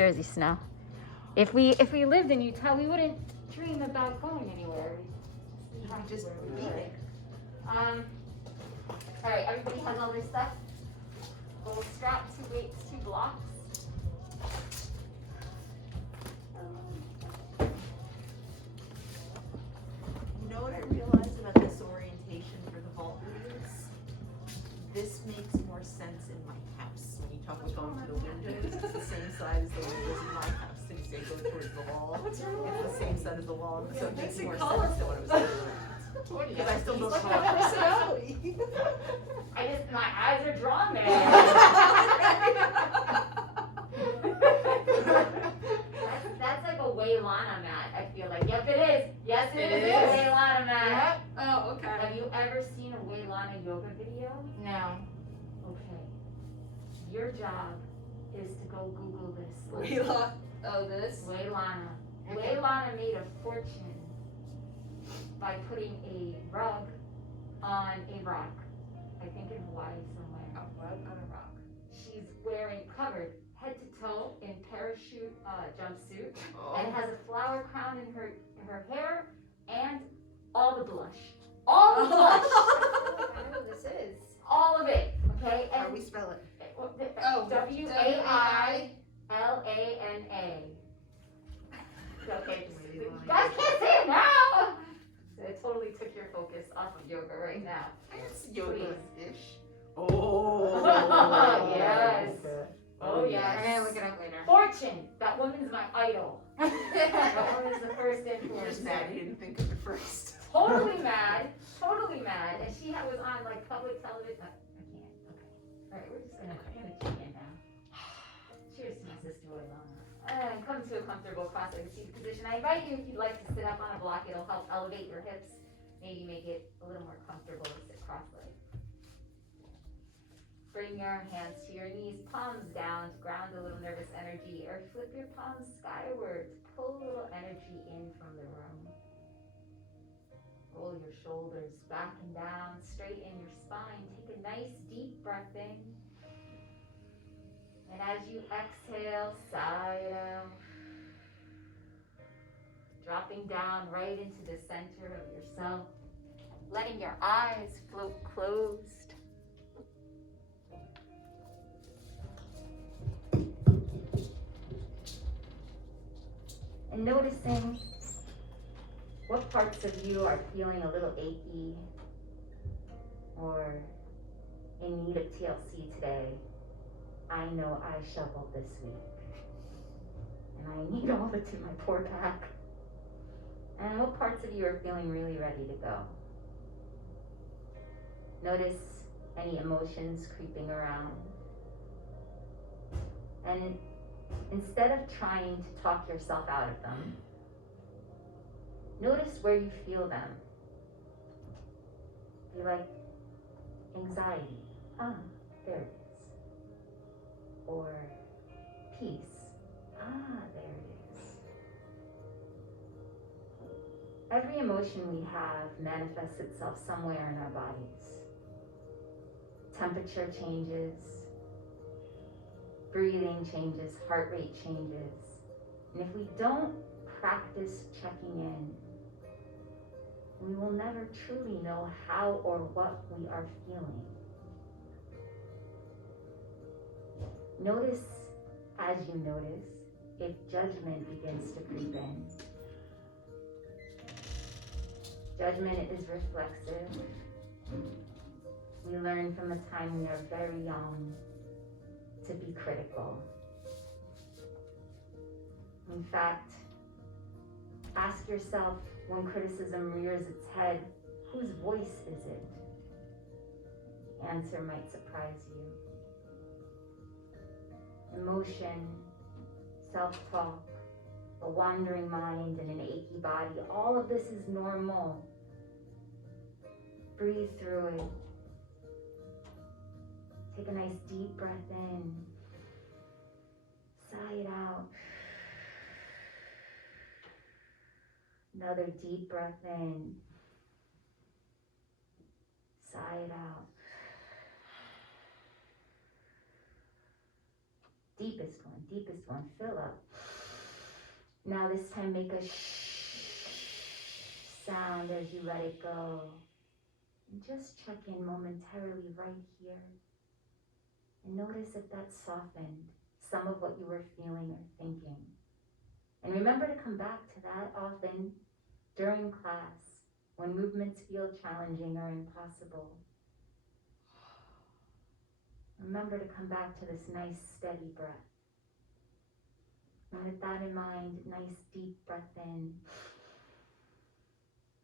Jersey snow. If we lived in Utah, we wouldn't dream about going anywhere. We just be there. All right, everybody has all their stuff. Gold strap, 2 weights, 2 blocks. You know what I realized about this orientation for the vault videos? This makes more sense in my house. When you talk about going to the windows, it's the same side as the windows in my house. And you say go towards the wall. It's the same side as the wall. So it makes more sense than what I was doing. Because I still don't have personality. My eyes are drawn there. that's like a Waylana mat, I feel like. Yep, it is. Yes, it is a Waylana mat. Yep. Oh, okay. Have you ever seen a Waylana yoga video? No. Okay. Your job is to go Google this. Wayla. Oh, this? Waylana. Okay. Waylana made a fortune by putting a rug on a rock. I think in Hawaii somewhere. A rug on a rock. She's wearing covered head to toe in parachute jumpsuit and has a flower crown in her hair and all the blush. All the blush. I know what this is. All of it. Okay. How do we spell it? Wailana. Okay. You guys can't say it now. It totally took your focus off of yoga right now. It's yoga-ish. Oh. Yes. Okay. Oh, yes. I'm gonna look it up later. Fortune. That woman's my idol. That woman's the first You're influence. just mad you didn't think of it first. Totally mad. And she was on like public television. I can't. Okay. All right, we're just gonna check in now. Cheers to my sister Wailana. And come to a comfortable cross-legged seated position. I invite you, if you'd like to sit up on a block, it'll help elevate your hips. Maybe make it a little more comfortable to sit cross-legged. Bring your hands to your knees, palms down to ground a little nervous energy, or flip your palms skyward to pull a little energy in from the room. Roll your shoulders back and down, straighten your spine. Take a nice deep breath in. And as you exhale, sigh it out. Dropping down right into the center of yourself. Letting your eyes float closed. And noticing what parts of you are feeling a little achy or in need of TLC today. I know I shoveled this week, and I need all that's in my poor back. And what parts of you are feeling really ready to go? Notice any emotions creeping around. And instead of trying to talk yourself out of them, notice where you feel them. Be like anxiety. There it is. Or peace. There it is. Every emotion we have manifests itself somewhere in our bodies. Temperature changes, breathing changes, heart rate changes. And if we don't practice checking in, we will never truly know how or what we are feeling. Notice as you notice if judgment begins to creep in. Judgment is reflexive. We learn from the time we are very young to be critical. In fact, ask yourself when criticism rears its head, whose voice is it? The answer might surprise you. Emotion, self-talk, a wandering mind, and an achy body, all of this is normal. Breathe through it. Take a nice deep breath in. Sigh it out. Another deep breath in. Sigh it out. deepest one, fill up. Now this time make a sound as you let it go. And just check in momentarily right here. And notice if that softened some of what you were feeling or thinking. And remember to come back to that often during class when movements feel challenging or impossible. Remember to come back to this nice steady breath. And with that in mind, nice deep breath in.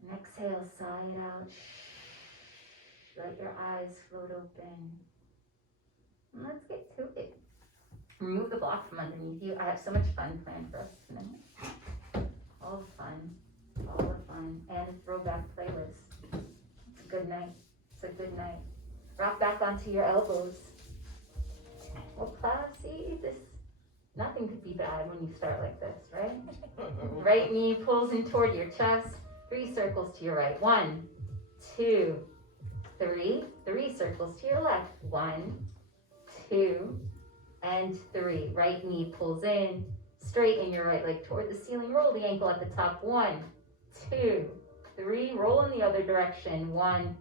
And exhale, sigh it out. Let your eyes float open. And let's get to it. Remove the block from underneath you. I have so much fun planned for us tonight. All the fun. All the fun. And a throwback playlist. It's a good night. It's a good night. Rock back onto your elbows. Well, classy, nothing could be bad when you start like this, right? Right knee pulls in toward your chest. 3 circles to your right. 1, 2, 3. 3 circles to your left. 1, 2, and 3. Right knee pulls in. Straighten your right leg toward the ceiling. Roll the ankle at the top. 1, 2, 3. Roll in the other direction. 1,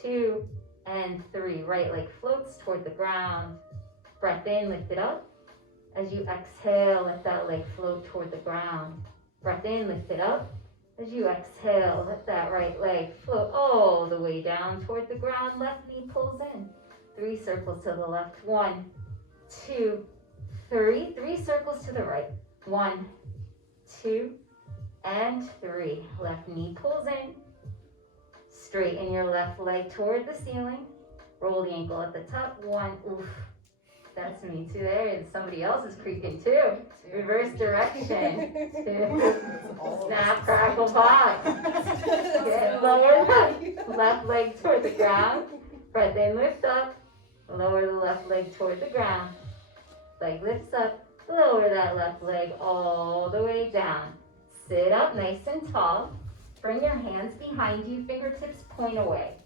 2, and 3. Right leg floats toward the ground. Breath in, lift it up. As you exhale, let that leg float toward the ground. Breath in, lift it up. As you exhale, let that right leg float all the way down toward the ground. Left knee pulls in. 3 circles to the left. 1, 2, 3. 3 circles to the right. 1, 2, and 3. Left knee pulls in. Straighten your left leg toward the ceiling. Roll the ankle at the top. 1, oof. That's me too. There is somebody else is creaking too. Reverse direction. 2. Snap, crackle, pop. Get lower left leg toward the ground. Breath in, lift up. Lower the left leg toward the ground. Leg lifts up. Lower that left leg all the way down. Sit up nice and tall. Bring your hands behind you. Fingertips point away.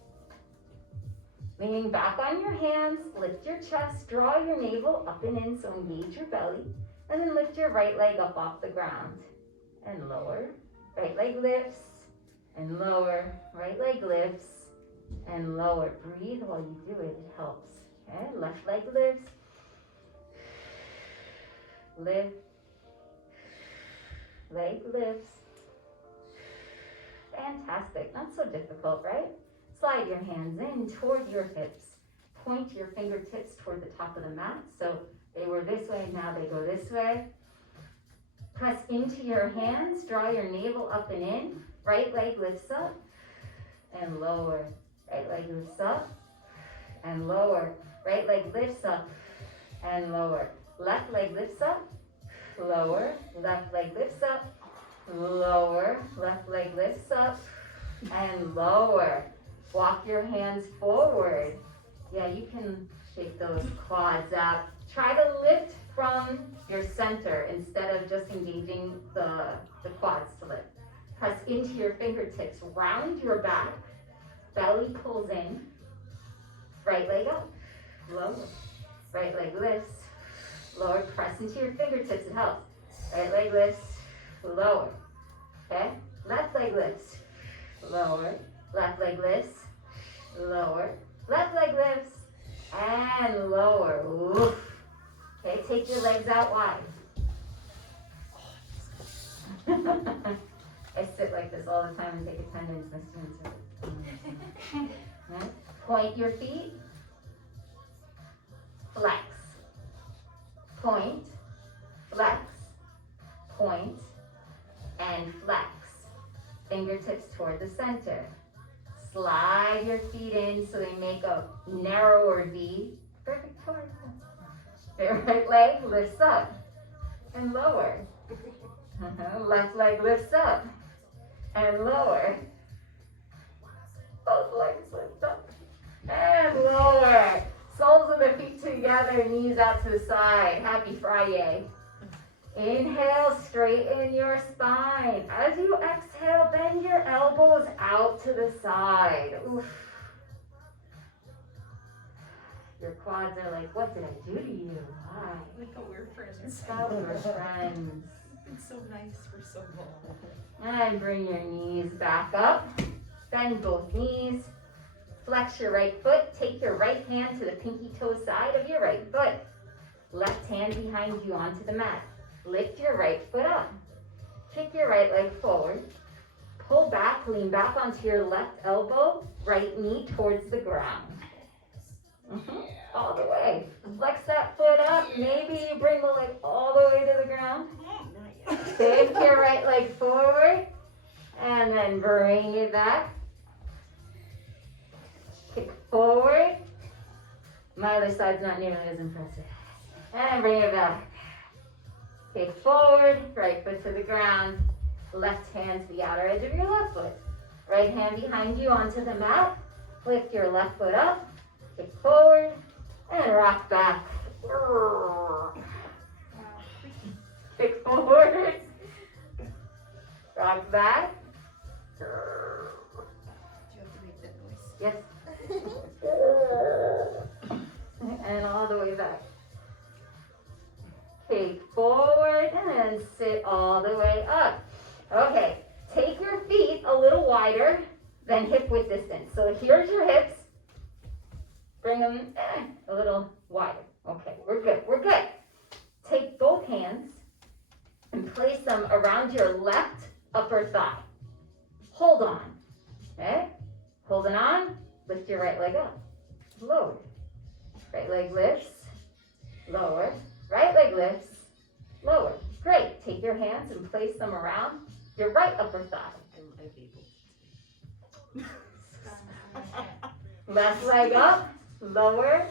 Leaning back on your hands, lift your chest, draw your navel up and in, so engage your belly, and then lift your right leg up off the ground, and lower. Right leg lifts, and lower. Right leg lifts, and lower. Breathe while you do it, it helps. Okay, left leg lifts, lift, leg lifts. Fantastic, not so difficult, right? Slide your hands in toward your hips. Point your fingertips toward the top of the mat. So they were this way, now they go this way. Press into your hands, draw your navel up and in. Right leg lifts up and lower. Right leg lifts up and lower. Right leg lifts up and lower. Left leg lifts up, lower. Left leg lifts up, lower. Left leg lifts up and lower. Walk your hands forward. Yeah, you can shake those quads out. Try to lift from your center instead of just engaging the quads to lift. Press into your fingertips. Round your back. Belly pulls in. Right leg up. Lower. Right leg lifts. Lower. Press into your fingertips. It helps. Right leg lifts. Lower. Okay? Left leg lifts. Lower. Left leg lifts. Lower. Left leg lifts. And lower. Oof. Okay, take your legs out wide. I sit like this all the time and take attendance. My students are okay. Point your feet. Flex. Point. Flex. Point. And flex. Fingertips toward the center. Slide your feet in so they make a narrower V. Perfect torque. Your right leg lifts up and lower. Left leg lifts up and lower. Both legs lift up and lower. Soles of the feet together, knees out to the side. Happy Friday. Inhale, straighten your spine. As you exhale, bend your elbows out to the side. Oof. Your quads are like, what did I do to you? Why? We thought we were friends. Thought we were friends. It's so nice for so long. And bring your knees back up. Bend both knees. Flex your right foot. Take your right hand to the pinky toe side of your right foot. Left hand behind you onto the mat. Lift your right foot up. Kick your right leg forward. Pull back, lean back onto your left elbow. Right knee towards the ground. All the way. Flex that foot up. Maybe you bring the leg all the way to the ground. Take your right leg forward. And then bring it back. Kick forward. My other side's not nearly as impressive. And bring it back. Kick forward. Right foot to the ground. Left hand to the outer edge of your left foot. Right hand behind you onto the mat. Lift your left foot up. Kick forward. And rock back. Kick forward. Rock back. Do you have to make that noise? Yes. And all the way back. Kick forward and then sit all the way up. Okay, take your feet a little wider than hip width distance. So here's your hips. Bring them a little wider. Okay, we're good, we're good. Take both hands and place them around your left upper thigh. Hold on, okay? Holding on, lift your right leg up, lower. Right leg lifts, lower. Right leg lifts, lower. Great, take your hands and place them around your right upper thigh. I'm able. Left leg up, lower.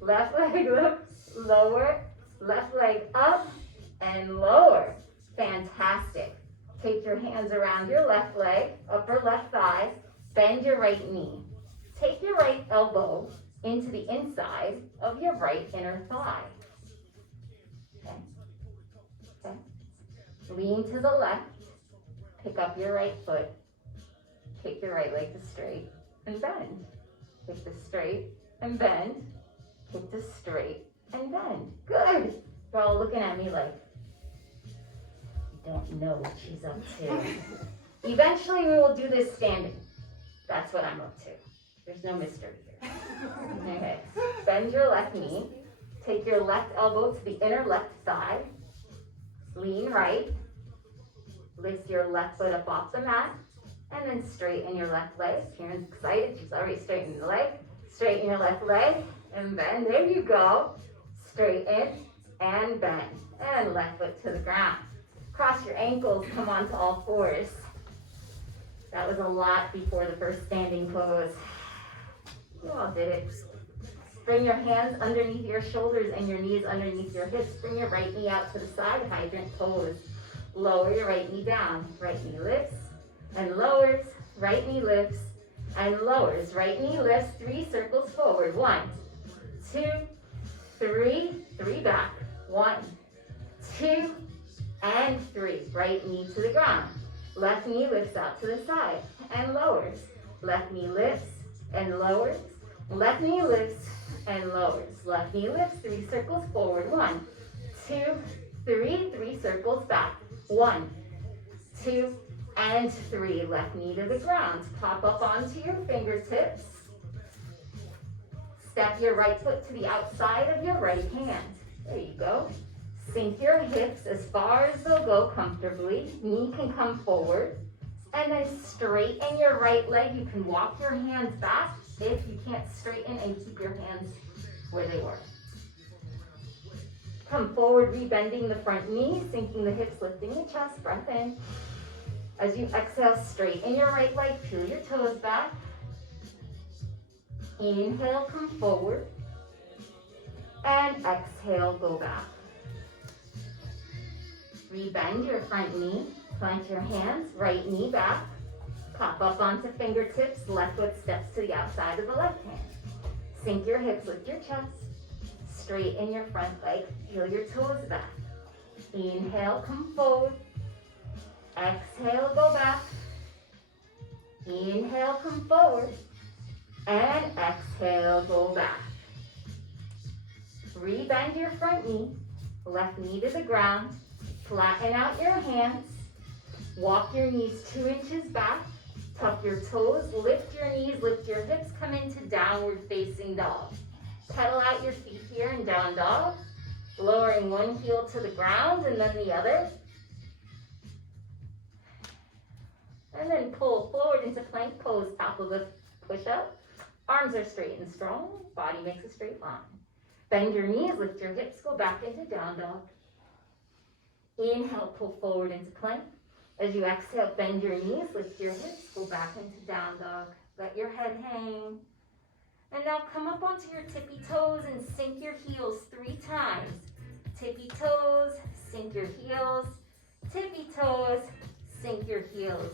Left leg up, lower. Left leg up and lower. Fantastic. Take your hands around your left leg, upper left thigh. Bend your right knee. Take your right elbow into the inside of your right inner thigh. Okay. Okay. Lean to the left. Pick up your right foot. Kick your right leg to straight and bend. Kick to straight and bend. Kick to straight and bend. Good. You're all looking at me like, you don't know what she's up to. Eventually we will do this standing. That's what I'm up to. There's no mystery here. Okay. Bend your left knee. Take your left elbow to the inner left thigh. Lean right. Lift your left foot up off the mat. And then straighten your left leg. Karen's excited. She's already straightened the leg. Straighten your left leg and bend. There you go. Straighten and bend. And left foot to the ground. Cross your ankles. Come onto all fours. That was a lot before the first standing pose. You all did it. Bring your hands underneath your shoulders and your knees underneath your hips. Bring your right knee out to the side, hydrant pose. Lower your right knee down. Right knee lifts and lowers. Right knee lifts and lowers. Right knee lifts. 3 circles forward. 1, 2, 3. 3 back. 1, 2, and 3. Right knee to the ground. Left knee lifts out to the side and lowers. Left knee lifts and lowers. Left knee lifts and lowers. Left knee lifts. 3 circles forward. 1, 2, 3. 3 circles back. 1, 2, and 3. Left knee to the ground. Pop up onto your fingertips. Step your right foot to the outside of your right hand. There you go. Sink your hips as far as they'll go comfortably. Knee can come forward. And then straighten your right leg. You can walk your hands back if you can't straighten and keep your hands where they were. Come forward, rebending the front knee, sinking the hips, lifting the chest, breath in. As you exhale, straighten your right leg, peel your toes back. Inhale, come forward. And exhale, go back. Rebend your front knee, plant your hands, right knee back. Pop up onto fingertips, left foot steps to the outside of the left hand. Sink your hips, lift your chest. Straighten your front leg, peel your toes back. Inhale, come forward. Exhale, go back. Inhale, come forward. And exhale, go back. Rebend your front knee, left knee to the ground, flatten out your hands, walk your knees 2 inches back, tuck your toes, lift your knees, lift your hips, come into downward facing dog. Pedal out your feet here in down dog, lowering one heel to the ground and then the other. And then pull forward into plank pose, top of the push-up. Arms are straight and strong, body makes a straight line. Bend your knees, lift your hips, go back into down dog. Inhale, pull forward into plank. As you exhale, bend your knees, lift your hips, go back into down dog. Let your head hang. And now come up onto your tippy toes and sink your heels 3 times. Tippy toes, sink your heels. Tippy toes, sink your heels.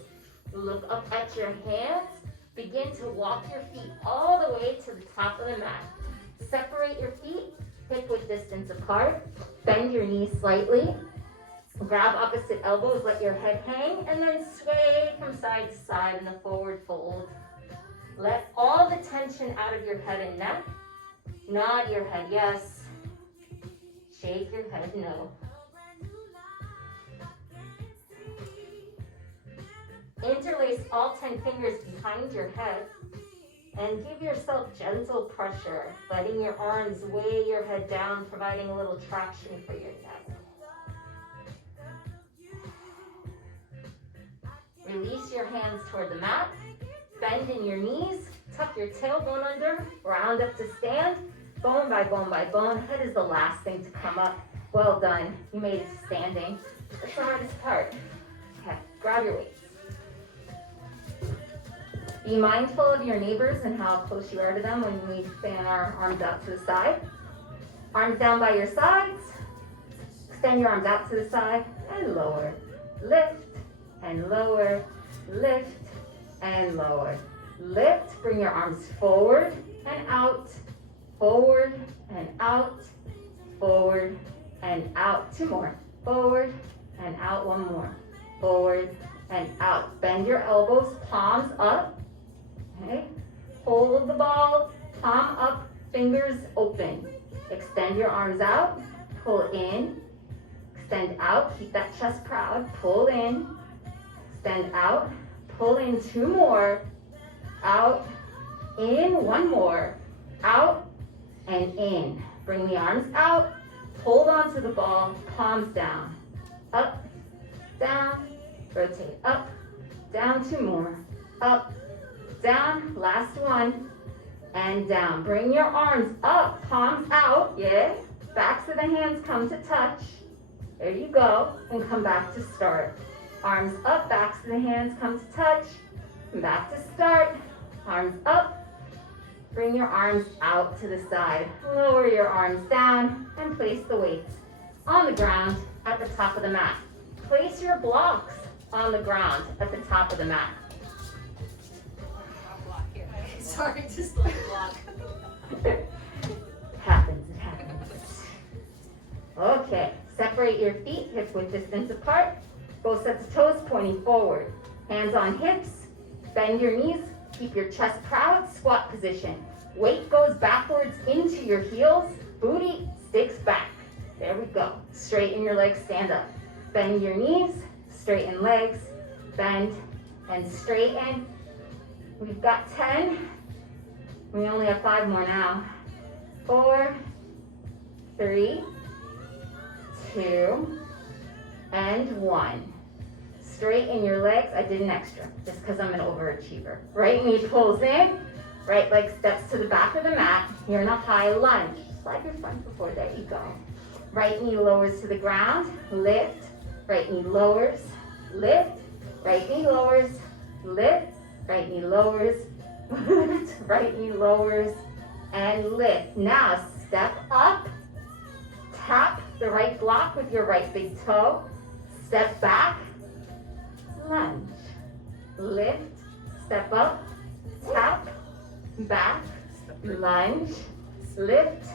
Look up at your hands. Begin to walk your feet all the way to the top of the mat. Separate your feet, hip width distance apart. Bend your knees slightly. Grab opposite elbows, let your head hang, and then sway from side to side in a forward fold. Let all the tension out of your head and neck. Nod your head yes. Shake your head no. Interlace all 10 fingers behind your head and give yourself gentle pressure, letting your arms weigh your head down, providing a little traction for your neck. Release your hands toward the mat, bend in your knees, tuck your tailbone under, round up to stand, bone by bone by bone. Head is the last thing to come up. Well done, you made it to standing. That's the hardest part. Okay, grab your weights. Be mindful of your neighbors and how close you are to them when we fan our arms out to the side. Arms down by your sides. Extend your arms out to the side and lower. Lift and lower, lift and lower. Lift, bring your arms forward and out, forward and out, forward and out. 2 more, forward and out, 1 more, forward and out. Bend your elbows, palms up, okay? Hold the ball, palm up, fingers open. Extend your arms out, pull in, extend out, keep that chest proud, pull in, extend out, pull in, 2 more, out, in, 1 more, out, and in. Bring the arms out, hold on to the ball, palms down, up, down, rotate, up, down, 2 more, up, down, last 1, and down. Bring your arms up, palms out, yeah, backs of the hands come to touch, there you go, and come back to start. Arms up, backs of the hands come to touch, and back to start. Arms up, bring your arms out to the side. Lower your arms down and place the weights on the ground at the top of the mat. Place your blocks on the ground at the top of the mat. Sorry, just like block. Happens, it happens. Okay, separate your feet, hip width distance apart. Both sets of toes pointing forward. Hands on hips, bend your knees, keep your chest proud, squat position. Weight goes backwards into your heels, booty sticks back. There we go. Straighten your legs, stand up. Bend your knees, straighten legs, bend and straighten. We've got 10. We only have 5 more now. 4, 3, 2, and 1. Straighten your legs. I did an extra just because I'm an overachiever. Right knee pulls in, right leg steps to the back of the mat. You're in a high lunge. Slide your front before, there you go. Right knee lowers to the ground, lift, right knee lowers, lift, right knee lowers, lift, right knee lowers, lift, right knee lowers, and lift. Now step up, tap the right block with your right big toe, step back, lunge, lift, step up, tap, back, lunge, lift,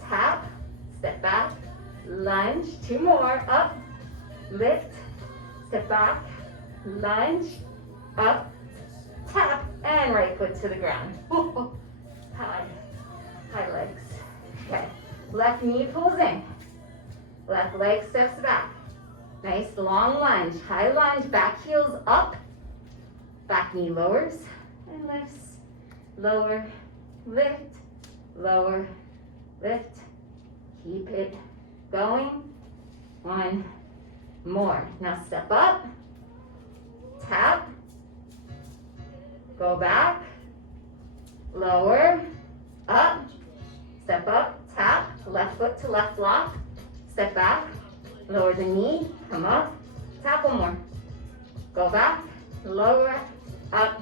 tap, step back, lunge, 2 more, up, lift, step back, lunge, up, tap, and right foot to the ground. High legs. Okay, Left knee pulls in. Left leg steps back. Nice long lunge. High lunge. Back heels up. Back knee lowers and lifts. Lower, lift, lower, lift. Keep it going. One more. Now step up. Tap. Go back. Lower. Up. Step up. Tap. Left foot to left block. Step back. Lower the knee. Come up. Tap one more. Go back. Lower. Up.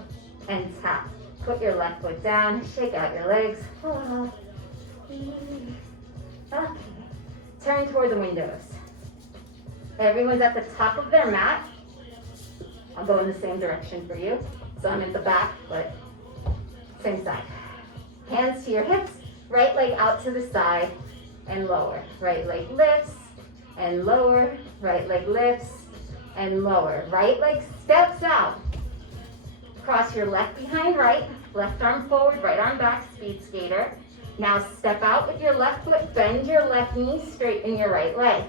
And tap. Put your left foot down. Shake out your legs. Okay. Turn toward the windows. Everyone's at the top of their mat. I'll go in the same direction for you. So I'm at the back, but same side. Hands to your hips, right leg out to the side and lower. Right leg lifts and lower, right leg lifts and lower. Right leg steps out. Cross your left behind right, left arm forward, right arm back, speed skater. Now step out with your left foot, bend your left knee, straighten your right leg.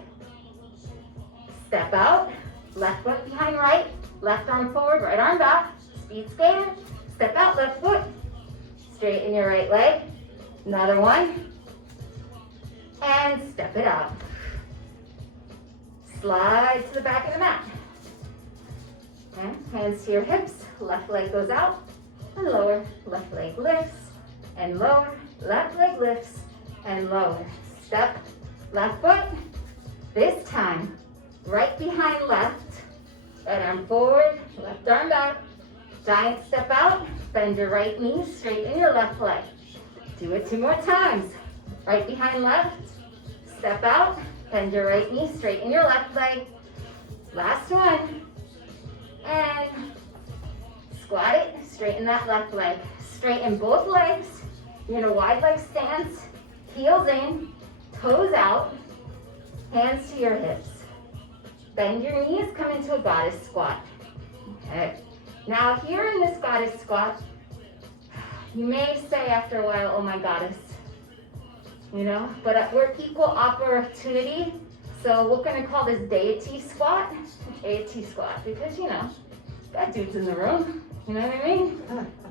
Step out, left foot behind right, left arm forward, right arm back, speed skater. Step out, left foot, straighten your right leg. Another one. And step it out. Slide to the back of the mat. Okay. Hands to your hips, left leg goes out and lower, left leg lifts and lower, left leg lifts and lower. Step, left foot, this time, right behind left, right arm forward, left arm back, giant step out, bend your right knee, straighten your left leg. Do it 2 more times. Right behind left, step out, bend your right knee, straighten your left leg. Last one. And squat it, straighten that left leg. Straighten both legs. You're in a wide leg stance, heels in, toes out, hands to your hips. Bend your knees, come into a goddess squat. Okay. Now here in this goddess squat, you may say after a while, oh my goddess, you know, but we're equal opportunity, so we're gonna call this deity squat, because you know, got dudes in the room, you know what I mean?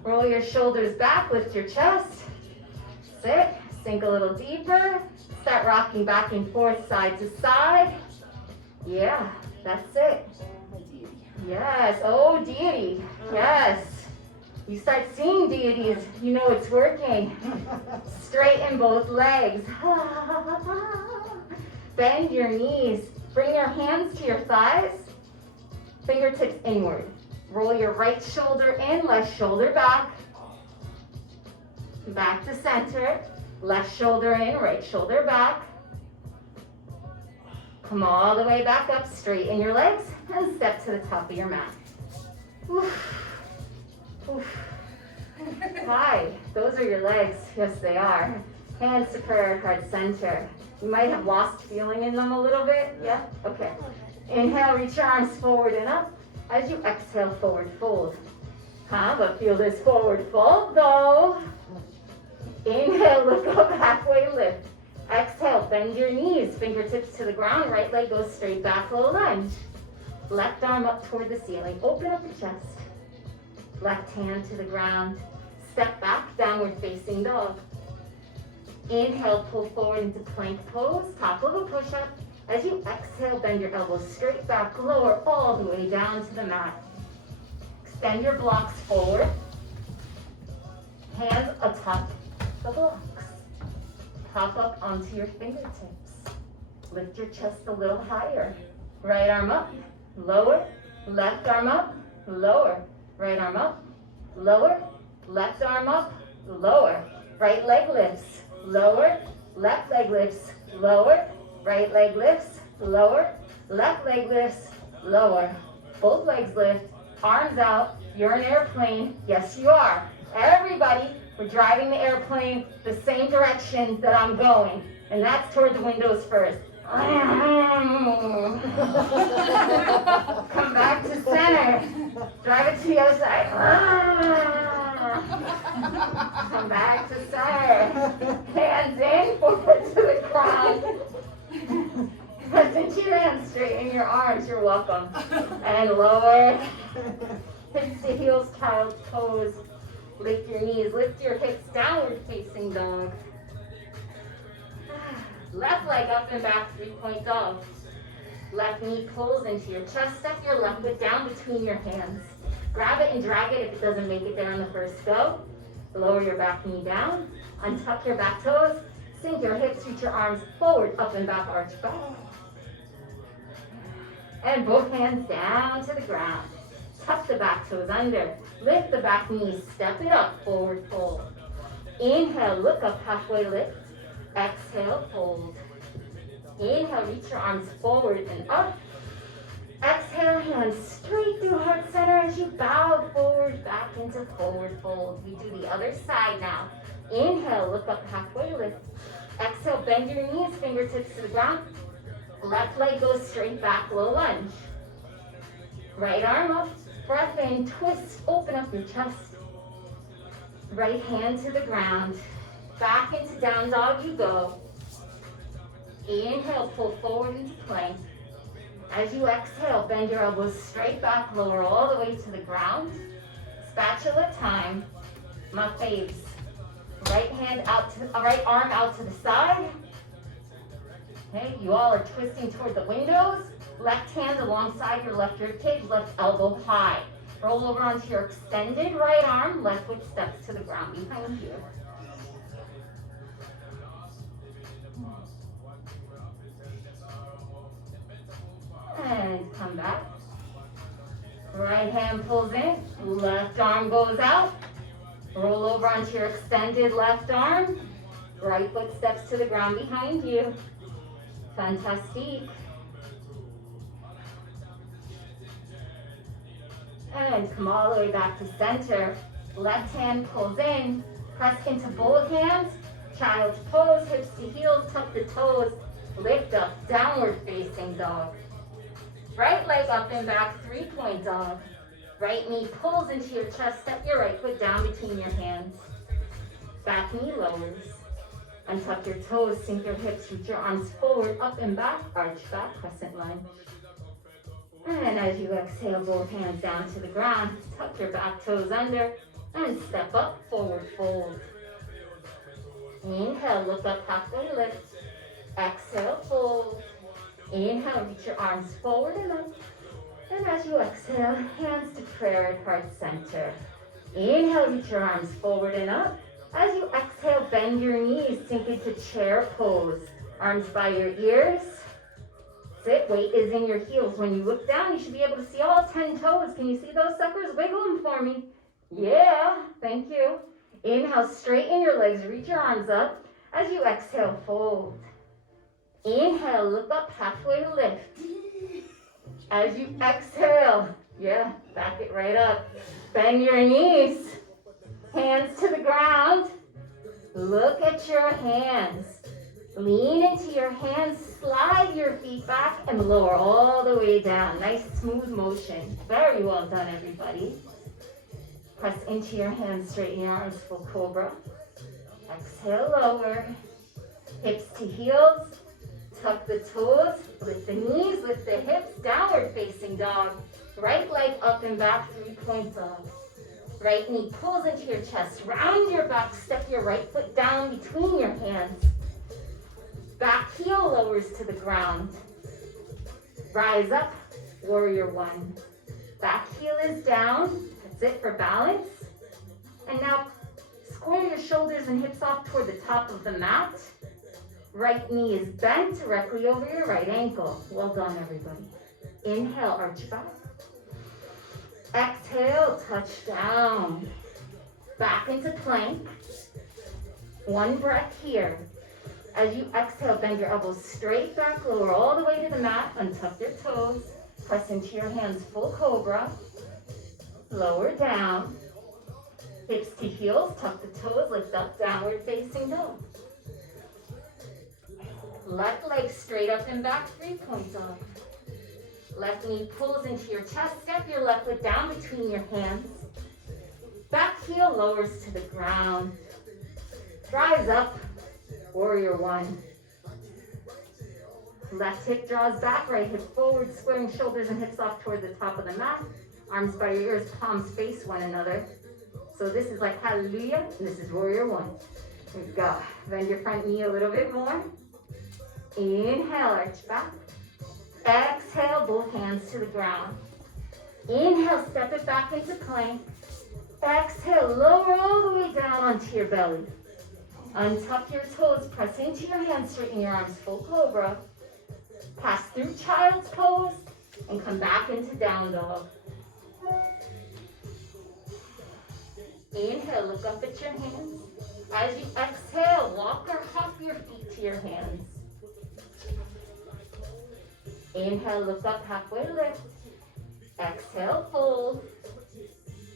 Roll your shoulders back, lift your chest, sit, sink a little deeper, start rocking back and forth, side to side. Yeah, that's it. Yes, oh deity, yes. You start seeing deities, you know it's working. Straighten both legs. Bend your knees. Bring your hands to your thighs. Fingertips inward. Roll your right shoulder in, left shoulder back. Back to center. Left shoulder in, right shoulder back. Come all the way back up, straighten your legs, and step to the top of your mat. Oof. Oof. Hi, those are your legs. Yes, they are. Hands to prayer card center. You might have lost feeling in them a little bit. Yeah? Okay. Inhale, reach your arms forward and up. As you exhale, forward fold. But feel this forward fold though. Inhale, look up, halfway lift. Exhale, bend your knees, fingertips to the ground, right leg goes straight back, low lunge. Left arm up toward the ceiling, open up the chest. Left hand to the ground, step back, downward facing dog. Inhale, pull forward into plank pose, top of a push-up. As you exhale, bend your elbows straight back, lower all the way down to the mat. Extend your blocks forward. Hands atop the blocks. Pop up onto your fingertips. Lift your chest a little higher. Right arm up, lower. Left arm up, lower. Right arm up, lower. Left arm up, lower. Right leg lifts, lower. Left leg lifts, lower. Right leg lifts, lower. Left leg lifts, lower. Both legs lift, arms out. You're an airplane. Yes, you are. Everybody, we're driving the airplane the same direction that I'm going. And that's toward the windows first. Come back to center. Drive it to the other side. Come back to center. Hands in, forward to the ground. Press into your hands, straighten your arms, you're welcome. And lower. Hips to heels, child's pose. Lift your knees, lift your hips, downward facing dog. Left leg up and back, 3-point dog. Left knee pulls into your chest, step your left foot down between your hands. Grab it and drag it if it doesn't make it there on the first go. Lower your back knee down, untuck your back toes, sink your hips, reach your arms forward, up and back, arch back. And both hands down to the ground. Tuck the back toes under, lift the back knees, step it up, forward fold. Inhale, look up, halfway lift. Exhale, fold. Inhale, reach your arms forward and up. Exhale, hands straight through heart center as you bow forward, back into forward fold. We do the other side now. Inhale, look up, halfway lift. Exhale, bend your knees, fingertips to the ground. Left leg goes straight back, low lunge. Right arm up, breath in, twist, open up your chest. Right hand to the ground. Back into down dog you go. Inhale, pull forward into plank. As you exhale, bend your elbows straight back, lower all the way to the ground. Spatula time. My faves. Right arm out to the side. Okay, you all are twisting toward the windows. Left hand alongside your left rib cage, left elbow high. Roll over onto your extended right arm, left foot steps to the ground behind you. And come back. Right hand pulls in, left arm goes out. Roll over onto your extended left arm. Right foot steps to the ground behind you. Fantastic. And come all the way back to center. Left hand pulls in, press into both hands. Child's pose, hips to heels, tuck the toes. Lift up, downward facing dog. Right leg up and back, 3-point dog. Right knee pulls into your chest, step your right foot down between your hands. Back knee lowers. Untuck your toes, sink your hips, reach your arms forward, up and back, arch back, crescent lunge. And as you exhale, both hands down to the ground, tuck your back toes under, and step up, forward fold. Inhale, look up, halfway lift. Exhale, fold. Inhale, reach your arms forward and up. And as you exhale, hands to prayer at heart center. Inhale, reach your arms forward and up. As you exhale, bend your knees, sink into chair pose. Arms by your ears. Sit, weight is in your heels. When you look down, you should be able to see all 10 toes. Can you see those suckers? Wiggle them for me. Yeah, thank you. Inhale, straighten your legs, reach your arms up. As you exhale, fold. Inhale, look up, halfway lift. As you exhale, yeah, back it right up. Bend your knees. Hands to the ground. Look at your hands. Lean into your hands, slide your feet back and lower all the way down. Nice smooth motion. Very well done, everybody. Press into your hands, straighten your arms, full cobra. Exhale, lower. Hips to heels. Tuck the toes, lift the knees, lift the hips, downward facing dog. Right leg up and back, 3-point dog. Right knee pulls into your chest, round your back, step your right foot down between your hands. Back heel lowers to the ground. Rise up, warrior one. Back heel is down, that's it for balance. And now square your shoulders and hips off toward the top of the mat. Right knee is bent directly over your right ankle. Well done, everybody. Inhale, arch back. Exhale, touch down. Back into plank. One breath here. As you exhale, bend your elbows straight back, lower all the way to the mat, untuck your toes. Press into your hands, full cobra. Lower down. Hips to heels, tuck the toes, lift up, downward facing dog. Left leg straight up and back, 3-point dog. Left knee pulls into your chest, step your left foot down between your hands. Back heel lowers to the ground. Rise up, warrior one. Left hip draws back, right hip forward, squaring shoulders and hips off toward the top of the mat. Arms by your ears, palms face one another. So this is like hallelujah, and this is warrior one. There you go. Bend your front knee a little bit more. Inhale, arch back. Exhale, both hands to the ground. Inhale, step it back into plank. Exhale, lower all the way down onto your belly. Untuck your toes, press into your hands, straighten your arms, full cobra. Pass through child's pose and come back into down dog. Inhale, look up at your hands. As you exhale, walk or hop your feet to your hands. Inhale, look up, halfway lift. Exhale, fold.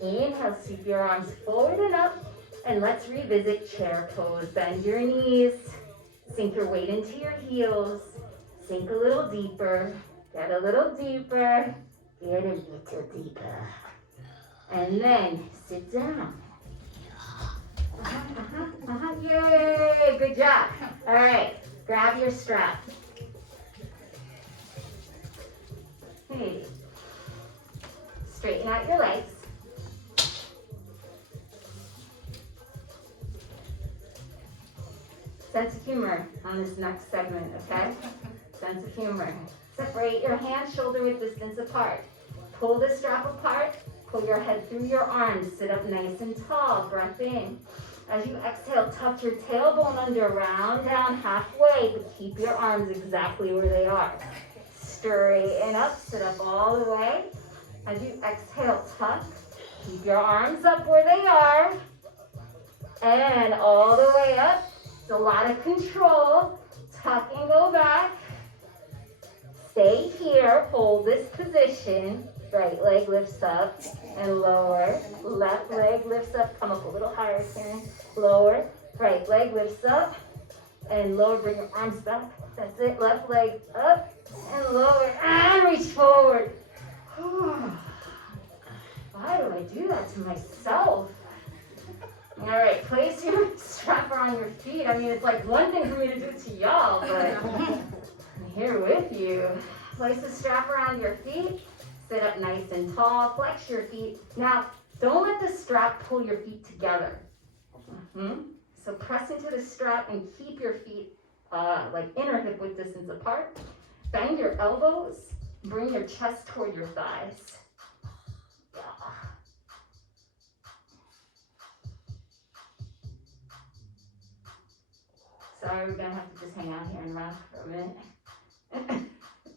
Inhale, sweep your arms forward and up. And let's revisit chair pose. Bend your knees. Sink your weight into your heels. Sink a little deeper. Get a little deeper. Get a little deeper. And then sit down. Yay, good job. All right, grab your strap. Hey, straighten out your legs. Sense of humor on this next segment, okay? Sense of humor. Separate your hands shoulder width distance apart. Pull the strap apart. Pull your head through your arms. Sit up nice and tall. Breath in. As you exhale, tuck your tailbone under, round down halfway, but keep your arms exactly where they are. Straighten up, sit up all the way. As you exhale, tuck. Keep your arms up where they are. And all the way up. It's a lot of control. Tuck and go back. Stay here, hold this position. Right leg lifts up and lower. Left leg lifts up, come up a little higher, Karen. Lower. Right leg lifts up and lower, bring your arms back. That's it, left leg up and lower and reach forward. Why do I do that to myself? All right, place your strap around your feet. I mean, it's like one thing for me to do it to y'all, but I'm here with you. Place the strap around your feet. Sit up nice and tall. Flex your feet. Now, don't let the strap pull your feet together. So press into the strap and keep your feet like inner hip width distance apart. Bend your elbows. Bring your chest toward your thighs. Sorry, we're gonna have to just hang out here and rock for a minute.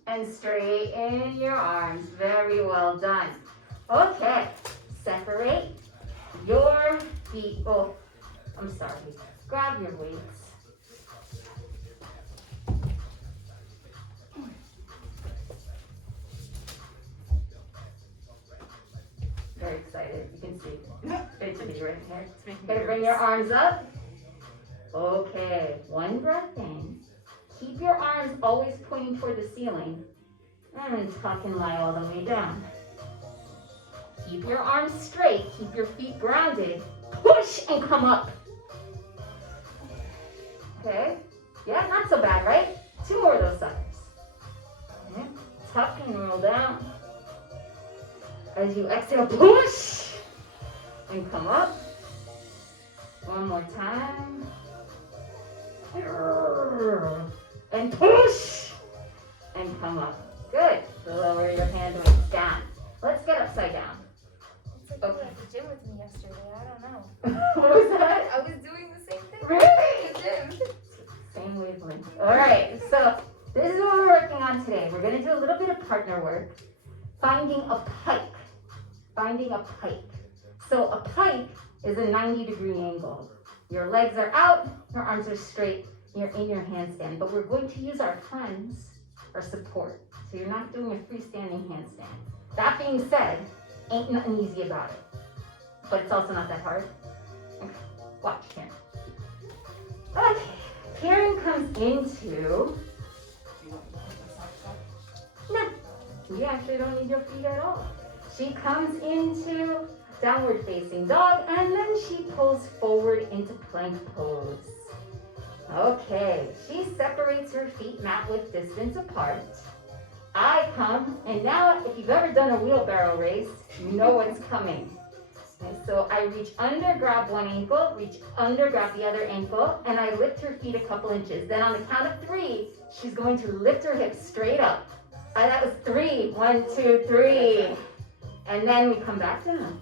And straighten your arms. Very well done. Okay, separate your feet. Oh, I'm sorry. Grab your weights. Very excited. You can see. Good to be right here. Gonna bring your arms up. Okay, one breath in. Keep your arms always pointing toward the ceiling. And tuck and lie all the way down. Keep your arms straight. Keep your feet grounded. Push and come up. Okay? Yeah, not so bad, right? 2 more of those suckers. Okay. Tuck and roll down. As you exhale, push and come up. One more time. And push and come up. Good. Lower your hand weights down. Let's get upside down. It's like you were at the gym with me yesterday. I don't know. What was that? I was doing the same thing. Really? At the gym. Same wavelength. All right. So this is what we're working on today. We're going to do a little bit of partner work. Finding a pike. Finding a pike. So a pike is a 90-degree angle. Your legs are out, your arms are straight, you're in your handstand. But we're going to use our hands for support. So you're not doing a freestanding handstand. That being said, ain't nothing easy about it. But it's also not that hard. Okay, watch Karen. Okay, Karen comes into... No, you actually don't need your feet at all. She comes into downward facing dog, and then she pulls forward into plank pose. Okay, she separates her feet mat width distance apart. I come, and now if you've ever done a wheelbarrow race, you know what's coming. And so I reach under, grab one ankle, reach under, grab the other ankle, and I lift her feet a couple inches. Then on the count of 3, she's going to lift her hips straight up. That was 3. 1, 2, 3. And then we come back down.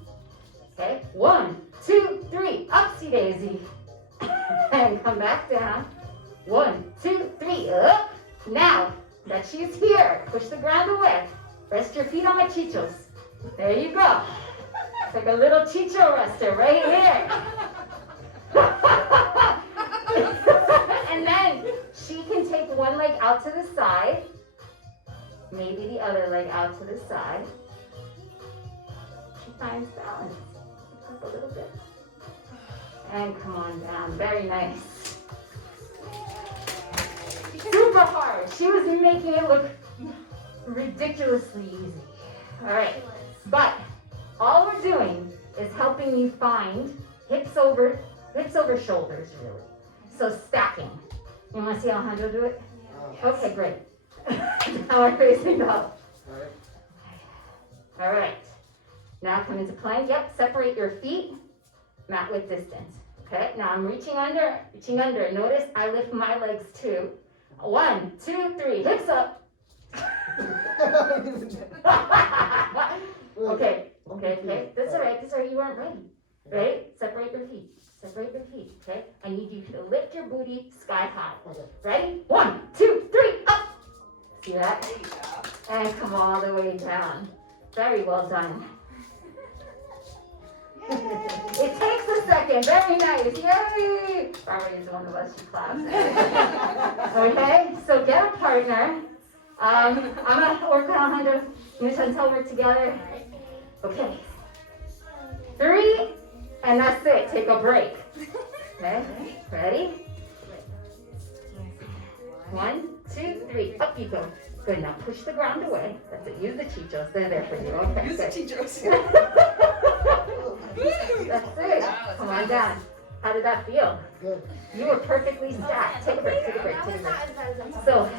Okay, 1, 2, 3, upsy daisy. And come back down. 1, 2, 3, up. Now that she's here, push the ground away. Rest your feet on my chichos. There you go. It's like a little chicho rester right here. And then she can take one leg out to the side, maybe the other leg out to the side. She finds balance. Up a little bit. And come on down. Very nice. Super hard. She was making it look ridiculously easy. All right. But all we're doing is helping you find hips over shoulders, really. So stacking. You want to see Alejandro do it? Yes. Okay, great. Now we're facing up. All right. Now come into plank. Yep, separate your feet, mat width distance. Okay, now I'm reaching under. Notice I lift my legs too. 1, 2, 3, hips up. Okay. That's all right, you weren't ready. Right? Separate your feet, okay? I need you to lift your booty sky high. Ready? 1, 2, 3, up. See that? There you go. And come all the way down. Very well done. It takes a second. Very nice. Yay! Barbara is one of us. She claps. Okay, so get a partner. I'm gonna work on 100 minutes until we're together. Okay. 3, and that's it. Take a break. Okay. Ready? 1, 2, 3. Up you go. Good. Now push the ground away. That's it. Use the chichos. They're there for you. Okay. Use the good. chichos. That's it. Come on down. How did that feel? Good. You were perfectly stacked. Take a break. So,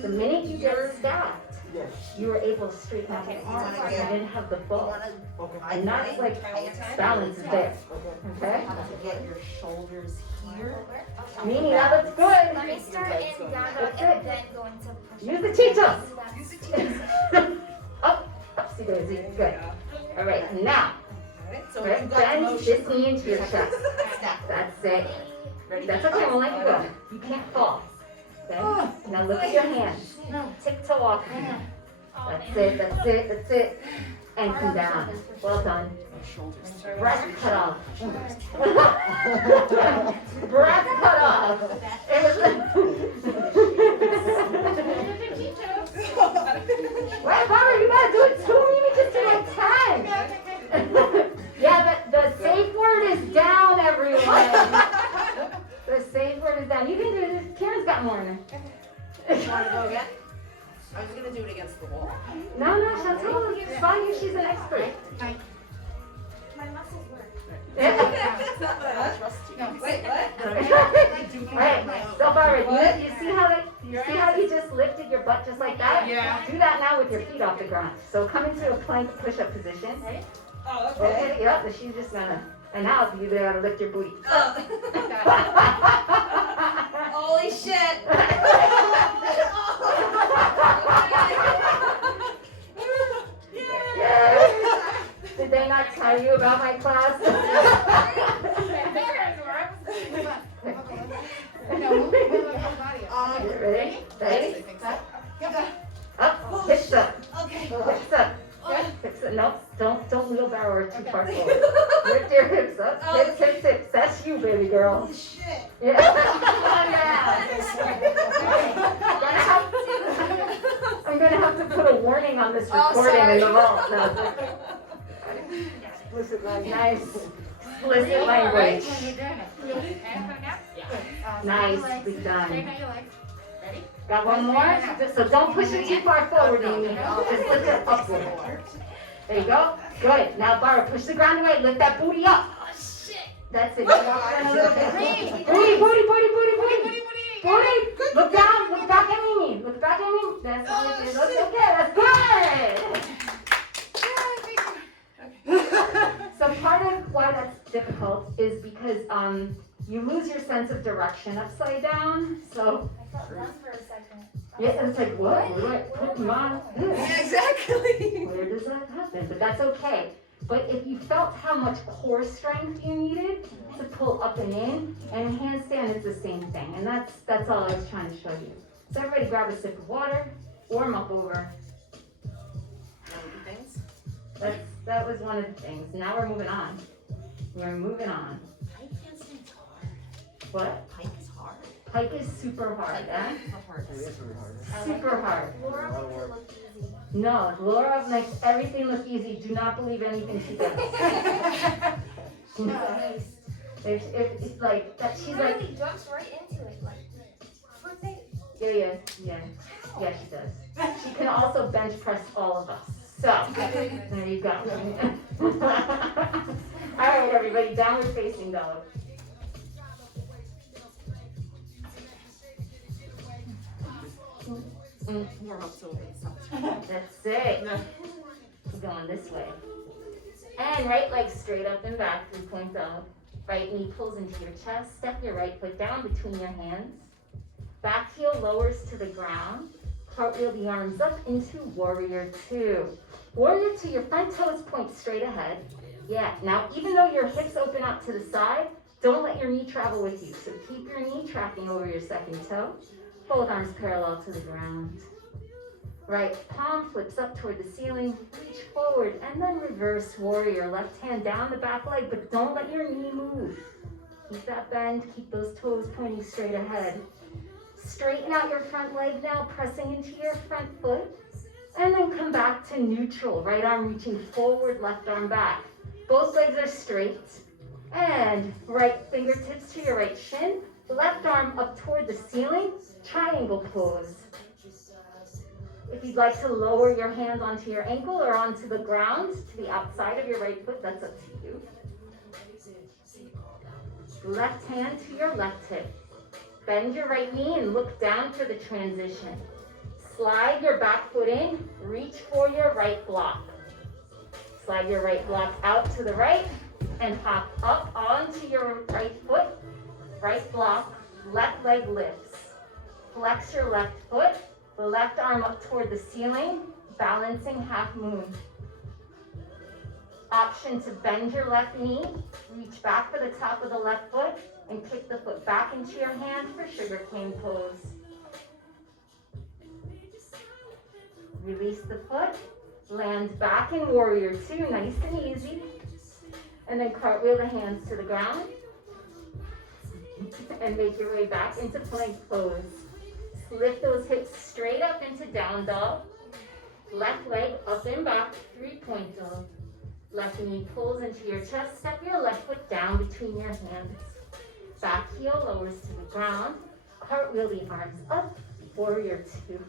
the minute you get stacked, Yes. you were able to straighten out your arms. You didn't have the fall. Okay. And that's like balance is there. Okay. Okay? Have to get your shoulders here. Mimi, that looks good. Let me start in down That's and it. then go into push. Use the chichos. Up, upsy daisy. Good. All right, now, So right, you've got bend motion. this knee into your chest. Stack. That's it. Ready? That's okay, we'll let you go. You can't fall. Okay? Now look at your hands. Tiptoe off. That's it. And come down. Well done. Shoulders. Breath cut off. Breath cut off. It Wait, Barbara, you gotta do it too. Mimi just did like 10. Yeah, the safe word is down, everyone. The safe word is down. You can do this. Karen's got more in her. You want to go again? I was going to do it against the wall. No, Chantal, it's fine. She's an expert. My muscles work. It's not that I trust you. No, Wait, what? Alright, so Barbara, you see how you just lifted your butt just like that? Yeah. Do that now with your feet off the ground. So come into a plank push-up position. Oh, Okay, yep, she's just gonna, and now you gotta lift your booty. Holy shit. Did they not tell you about my class? Ready? Ready? Up, hips up, Okay. hips up. Hips up. Nope, don't wheelbarrow too far forward. Lift your hips up. Hips. That's you, baby girl. Holy shit. Yeah. I'm gonna have to put a warning on this recording in the vault. No. Explicit language. Nice. Explicit language. Nicely done. Got one more? So don't push it too far forward, Amy. Just lift it upward. There you go. Good. Now, Barbara, push the ground away. Lift that booty up. That's it. Walk around a little bit. Booty. Booty. Look down. Look back at me. Look back at me. That's it. Looks okay. That's good. So part of why that's difficult is because you lose your sense of direction upside down. So I felt numb for a second. yeah, it's like what? Put them on. Yeah, exactly. Where does that happen? But that's okay. But if you felt how much core strength you needed to pull up and in, and handstand is the same thing. And that's all I was trying to show you. So everybody grab a sip of water, warm up over. Things. That was one of the things. Now we're moving on. We're moving on. Pike handstand's hard. What? Pike is hard. Pike is super hard, eh? Pike is the hardest. Super hard. Laura makes it look easy. No, Laura makes everything look easy. Do not believe anything she does. If like that, she's She like, really jumps right into it. Like, what's it? yeah, she does. She can also bench press all of us. So there you go. All right, everybody, downward facing dog. Warm up so it stops. That's it. We're going this way. And right leg straight up and back, 3-point dog. Right knee pulls into your chest. Step your right foot down between your hands. Back heel lowers to the ground. Cartwheel the arms up into warrior 2. Warrior 2, your front toes point straight ahead. Yeah, now even though your hips open out to the side, don't let your knee travel with you. So keep your knee tracking over your second toe. Both arms parallel to the ground. Right palm flips up toward the ceiling, reach forward, and then reverse warrior. Left hand down the back leg, but don't let your knee move. Keep that bend, keep those toes pointing straight ahead. Straighten out your front leg now, pressing into your front foot. And then come back to neutral. Right arm reaching forward, left arm back. Both legs are straight. And right fingertips to your right shin. Left arm up toward the ceiling, triangle pose. If you'd like to lower your hand onto your ankle or onto the ground, to the outside of your right foot, that's up to you. Left hand to your left hip. Bend your right knee and look down for the transition. Slide your back foot in, reach for your right block. Slide your right block out to the right and hop up onto your right foot. Right block, left leg lifts. Flex your left foot, left arm up toward the ceiling, balancing half moon. Option to bend your left knee, reach back for the top of the left foot, and kick the foot back into your hand for sugarcane pose. Release the foot, land back in warrior 2, nice and easy. And then cartwheel the hands to the ground. And make your way back into plank pose. Lift those hips straight up into down dog. Left leg up and back, 3-point dog. Left knee pulls into your chest. Step your left foot down between your hands. Back heel lowers to the ground. Cartwheel the arms up, warrior 2.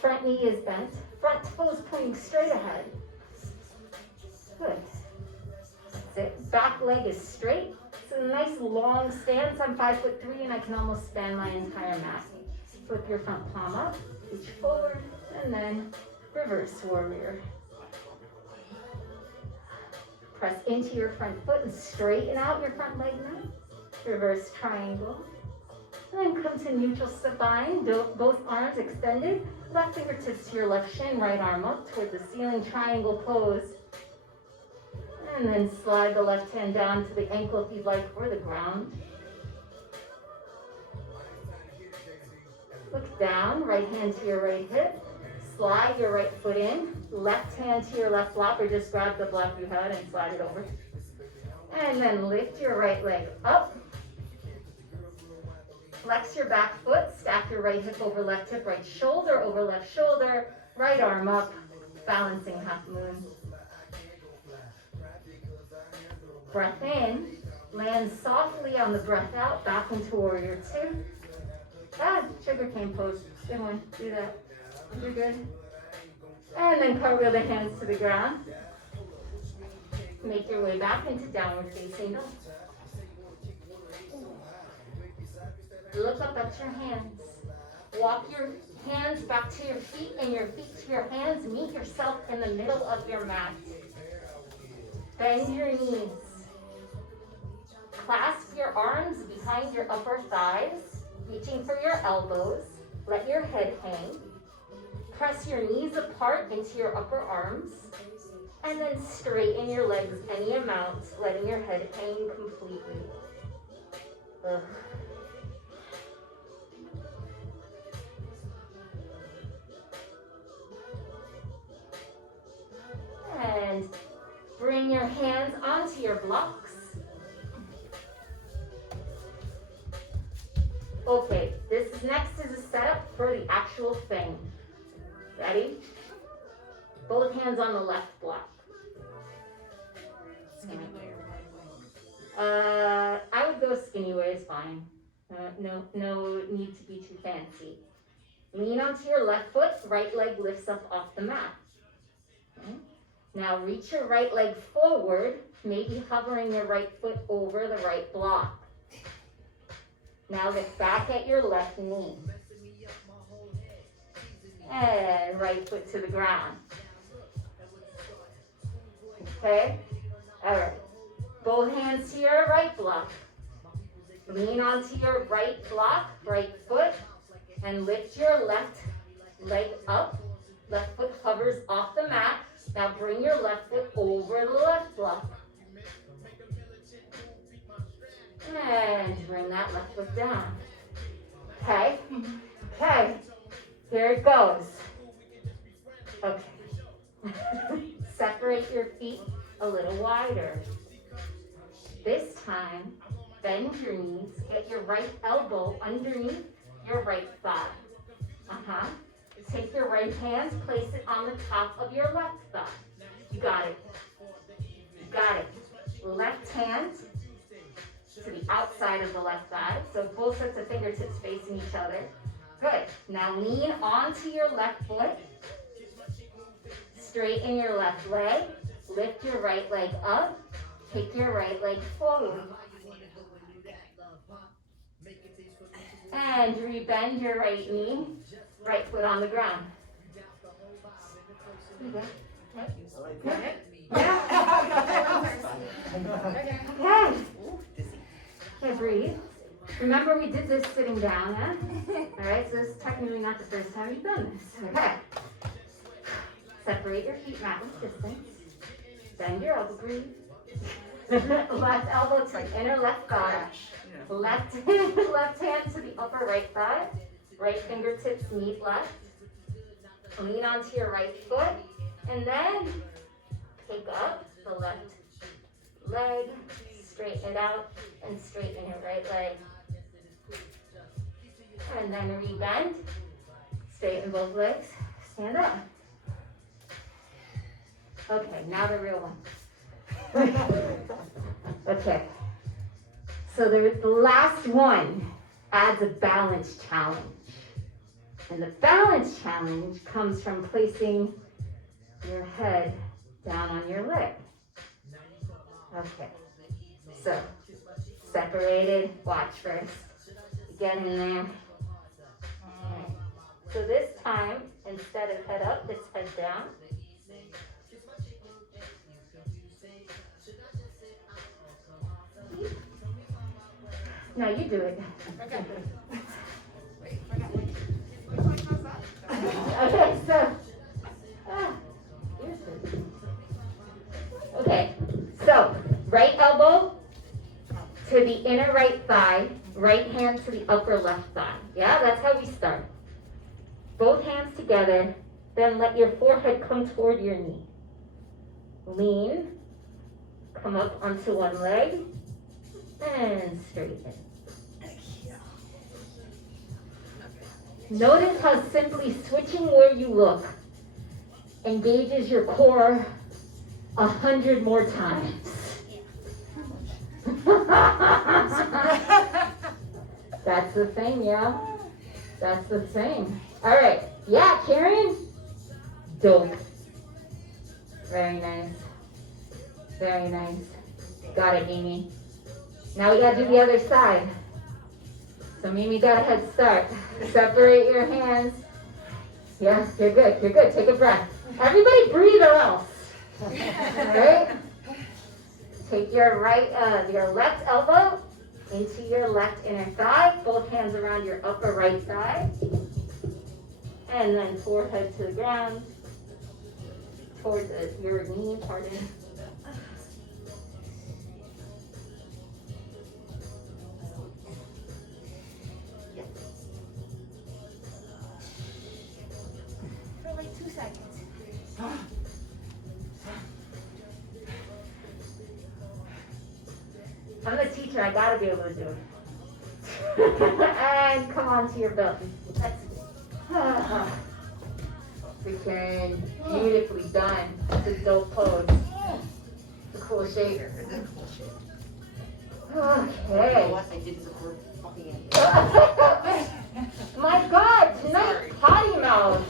Front knee is bent. Front toes pointing straight ahead. Good. That's it. Back leg is straight. It's a nice long stance. I'm 5'3" and I can almost span my entire mat. Flip your front palm up, reach forward, and then reverse warrior. Press into your front foot and straighten out your front leg now. Reverse triangle. And then come to neutral spine, both arms extended. Left fingertips to your left shin, right arm up toward the ceiling, triangle pose. And then slide the left hand down to the ankle if you'd like, or the ground. Look down, right hand to your right hip. Slide your right foot in. Left hand to your left block, or just grab the block you had and slide it over. And then lift your right leg up. Flex your back foot, stack your right hip over left hip, right shoulder over left shoulder, right arm up, balancing half moon. Breath in, land softly on the breath out, back into warrior 2. Sugarcane pose, good one, do that, you're good. And then cartwheel the hands to the ground. Make your way back into downward facing dog. Look up at your hands. Walk your hands back to your feet and your feet to your hands. Meet yourself in the middle of your mat. Bend your knees. Clasp your arms behind your upper thighs, reaching for your elbows. Let your head hang. Press your knees apart into your upper arms. And then straighten your legs any amount, letting your head hang completely. Ugh. And bring your hands onto your blocks. Okay, this next is a setup for the actual thing. Ready? Both hands on the left block. Skinny way or wide way? I would go skinny way is fine. No need to be too fancy. Lean onto your left foot, right leg lifts up off the mat. Okay. Now reach your right leg forward, maybe hovering your right foot over the right block. Now look back at your left knee. And right foot to the ground. Okay? Alright. Both hands to your right block. Lean onto your right block, right foot, and lift your left leg up. Left foot hovers off the mat. Now bring your left foot over the left block. And bring that left foot down. Okay? Okay. Here it goes. Okay. Separate your feet a little wider. This time, bend your knees. Get your right elbow underneath your right thigh. Take your right hand, place it on the top of your left thigh. You got it. You got it. Left hand to the outside of the left thigh. So both sets of fingertips facing each other. Good. Now lean onto your left foot. Straighten your left leg. Lift your right leg up. Take your right leg forward. And rebend your right knee. Right foot on the ground. Okay. Okay. Yeah. Okay. Okay, breathe. Remember we did this sitting down, huh? Alright, so this is technically not the first time you've done this. Okay. Separate your feet mat width distance. Bend your elbow, breathe. Left elbow to the inner left thigh. Left hand to the upper right thigh. Right fingertips meet left. Lean onto your right foot. And then pick up the left leg. Straighten it out and straighten your right leg. And then rebend. Straighten both legs. Stand up. Okay, now the real one. Okay. So the last one adds a balance challenge. And the balance challenge comes from placing your head down on your leg. Okay. So, separated, watch first. Get in there. Right. So this time, instead of head up, it's head down. No, you do it. Okay. Okay, so, okay, so, right elbow to the inner right thigh, right hand to the upper left thigh. Yeah, that's how we start. Both hands together, then let your forehead come toward your knee. Lean, come up onto one leg, and straighten. Notice how simply switching where you look engages your core 100 more times. That's the thing, yeah. That's the thing. All right. Yeah, Karen? Dope. Very nice. Very nice. Got it, Amy. Now we gotta do the other side. So Mimi got a head start. Separate your hands. Yeah, you're good. You're good. Take a breath. Everybody breathe or else. Alright? Take your your left elbow into your left inner thigh. Both hands around your upper right thigh. And then forehead to the ground. Towards your knee, pardon. For like 2 seconds. I'm the teacher, I gotta be able to do it. And come on to your belly. That's it. We can beautifully done. It's a dope pose. It's a cool shape. Okay. What I did before fucking in. My God, tonight potty mouths.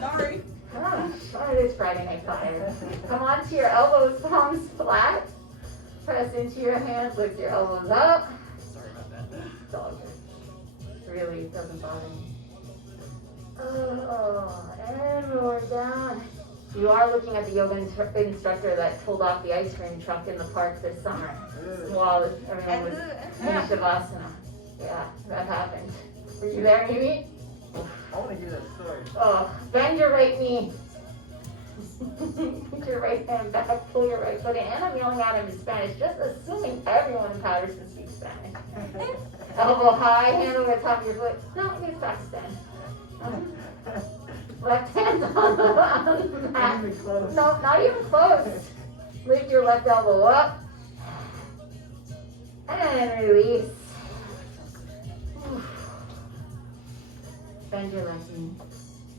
Sorry. Gosh, it is Friday Night Fire. Come on to your elbows, palms flat. Press into your hands, lift your elbows up. Sorry about that. It's all good. Really, it doesn't bother me. Oh, and we're down. You are looking at the yoga instructor that pulled off the ice cream truck in the park this summer while everyone was in Shavasana. Yeah, that happened. Were you there, Mimi? I want to hear that story. Oh, bend your right knee. Put your right hand back, pull your right foot in. And I'm yelling at him in Spanish, just assuming everyone in Patterson speaks Spanish. Elbow high, hand over the top of your foot. No, it's Pakistan. Left hand on the mat. No, not even close. Lift your left elbow up. And release. Bend your left knee.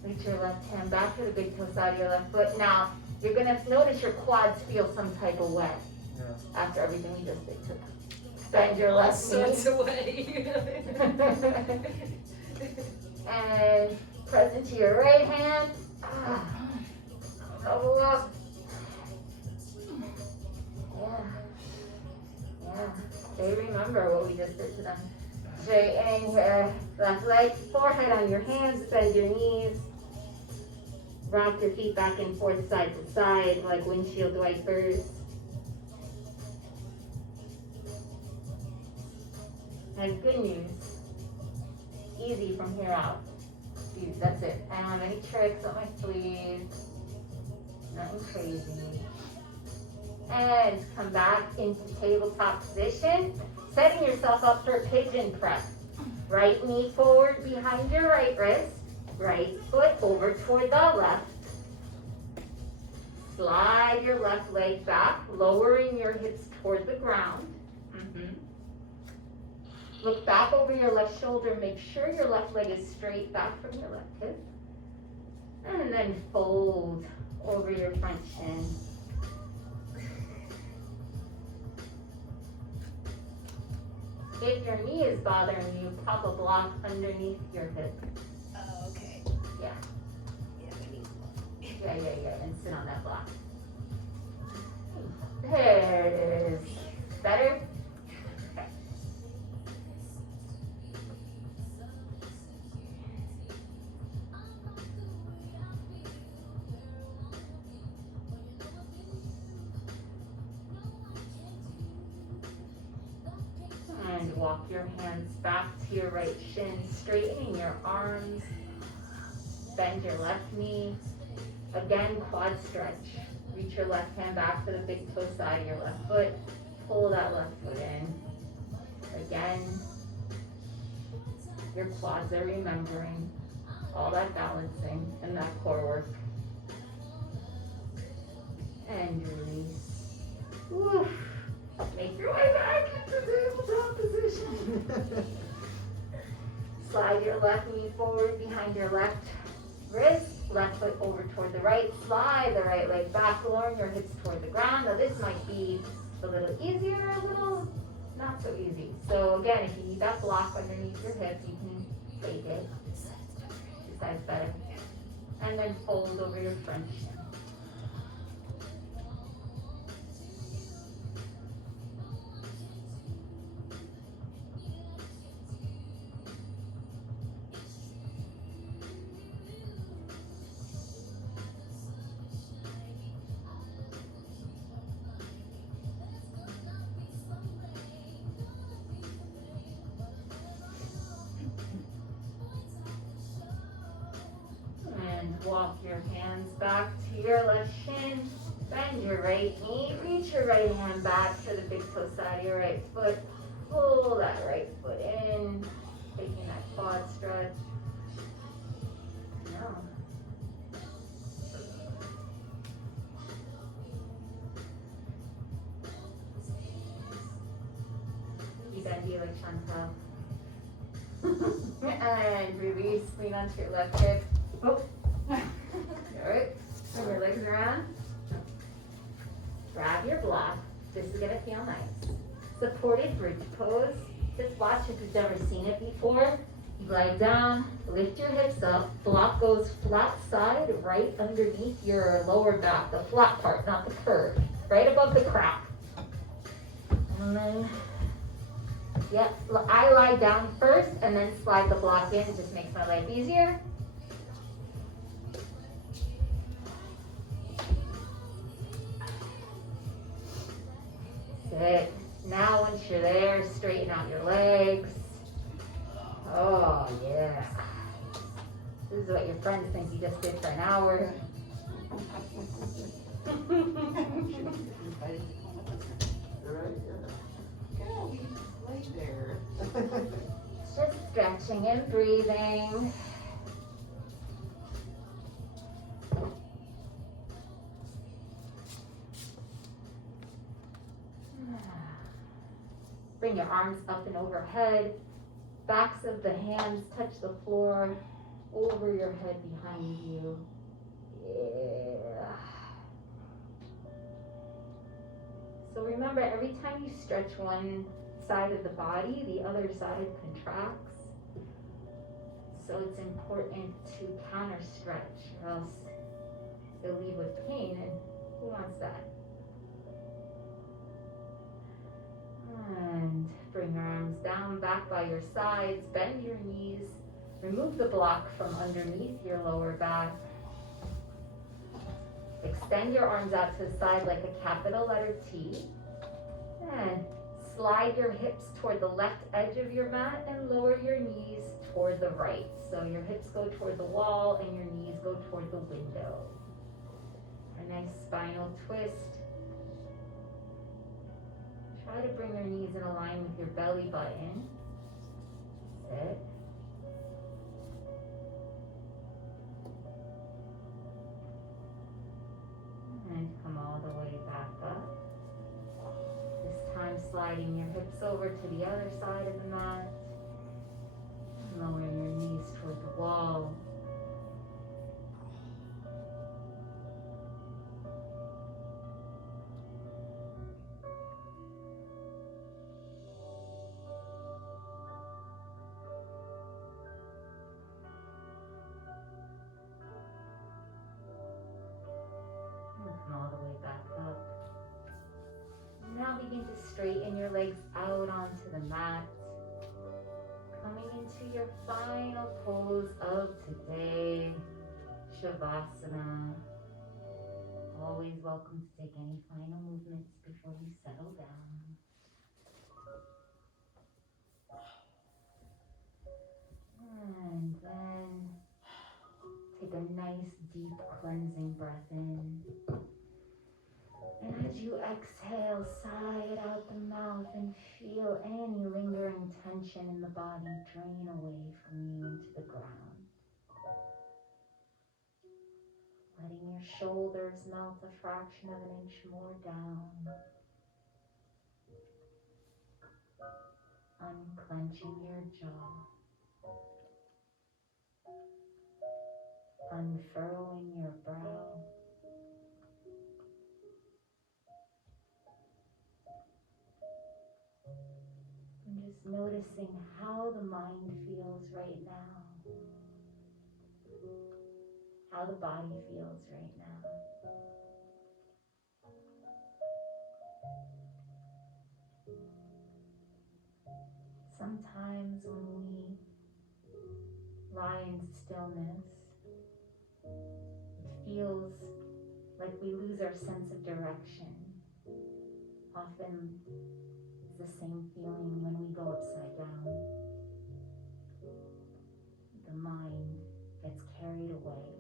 Reach your left hand back to the big toe side of your left foot. Now, you're going to notice your quads feel some type of way after everything we just did to them. Bend your left knee. away. And press into your right hand. Elbow up. Yeah. They remember what we just did to them. Straighten your left leg, forehead on your hands, bend your knees. Rock your feet back and forth, side to side, like windshield wipers. And good news, easy from here out. Easy, that's it. I don't have any tricks up my sleeves. Nothing crazy. And come back into tabletop position, setting yourself up for pigeon press. Right knee forward behind your right wrist. Right foot over toward the left. Slide your left leg back, lowering your hips toward the ground. Look back over your left shoulder. Make sure your left leg is straight back from your left hip. And then fold over your front shin. If your knee is bothering you, pop a block underneath your hip. Oh, okay. Yeah. Yeah, and sit on that block. There it is. Better? And walk your hands back to your right shin, straightening your arms. Bend your left knee. Again, quad stretch. Reach your left hand back to the big toe side of your left foot. Pull that left foot in. Again, your quads are remembering all that balancing and that core work. And release. Woo. Make your way back into tabletop position. Slide your left knee forward behind your left wrist. Left foot over toward the right. Slide the right leg back, lowering your hips toward the ground. Now this might be a little easier, a little not so easy. So again, if you need that block underneath your hip, you can take it. This side's better. And then fold over your front shin. Walk your hands back to your left shin. Bend your right knee. Reach your right hand back to the big toe side of your right foot. Pull that right foot in. Taking that quad stretch. No. You bendy like Chantal. And release. Lean onto your left hip. Oh. Alright. Bring your legs around. Grab your block. This is gonna feel nice. Supported bridge pose. Just watch if you've never seen it before. You lie down, lift your hips up, block goes flat side right underneath your lower back, the flat part, not the curve, right above the crack. And then, yep, I lie down first and then slide the block in, it just makes my life easier. Sit. Now once you're there, straighten out your legs. Oh yeah. This is what your friends think you just did for an hour. Lay there. Just stretching and breathing. Bring your arms up and overhead. Backs of the hands touch the floor, over your head behind you. Yeah. So remember, every time you stretch one side of the body, the other side contracts. So it's important to counter stretch, or else you'll leave with pain, and who wants that? And bring your arms down, back by your sides, bend your knees, remove the block from underneath your lower back. Extend your arms out to the side like a capital letter T. And slide your hips toward the left edge of your mat and lower your knees toward the right. So your hips go toward the wall and your knees go toward the window. A nice spinal twist. Try to bring your knees in line with your belly button. Sit. And come all the way back up. This time sliding your hips over to the other side of the mat. Lowering your knees toward the wall. Come all the way back up. Now begin to straighten your legs out onto the mat. Coming into your final pose of today, Shavasana. Always welcome to take any final movements before you settle down. And then take a nice deep cleansing breath in. And as you exhale, sigh it out the mouth and feel any lingering tension in the body drain away from you into the ground. Letting your shoulders melt a fraction of an inch more down. Unclenching your jaw. Unfurrowing your brow. And just noticing how the mind feels right now. How the body feels right now. Sometimes when we lie in stillness, it feels like we lose our sense of direction. Often it's the same feeling when we go upside down. The mind gets carried away.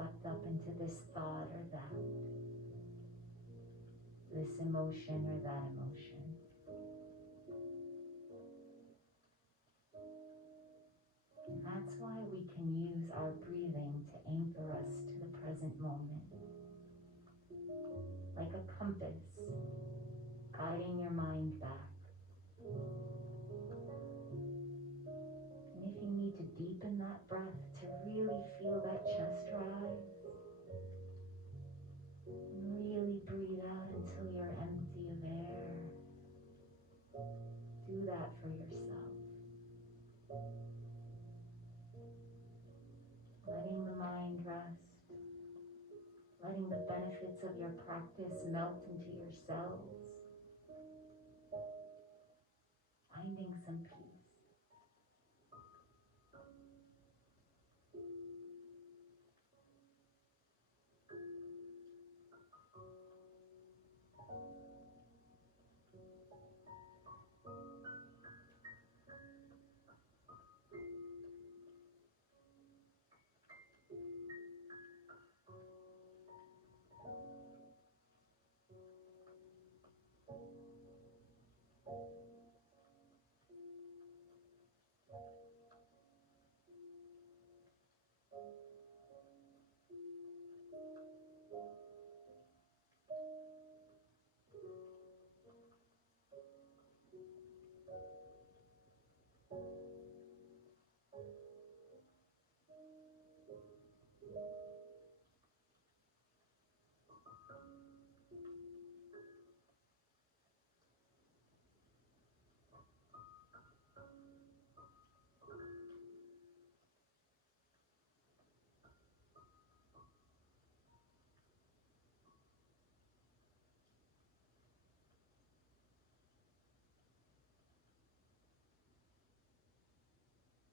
swept up into this thought or that, this emotion or that emotion. And that's why we can use our breathing to anchor us to the present moment. Like a compass, guiding your mind back. And if you need to deepen that breath to really feel that chest rise, really breathe out until you're empty of air. Do that for yourself. Letting the mind rest, letting the benefits of your practice melt into your cells, finding some peace.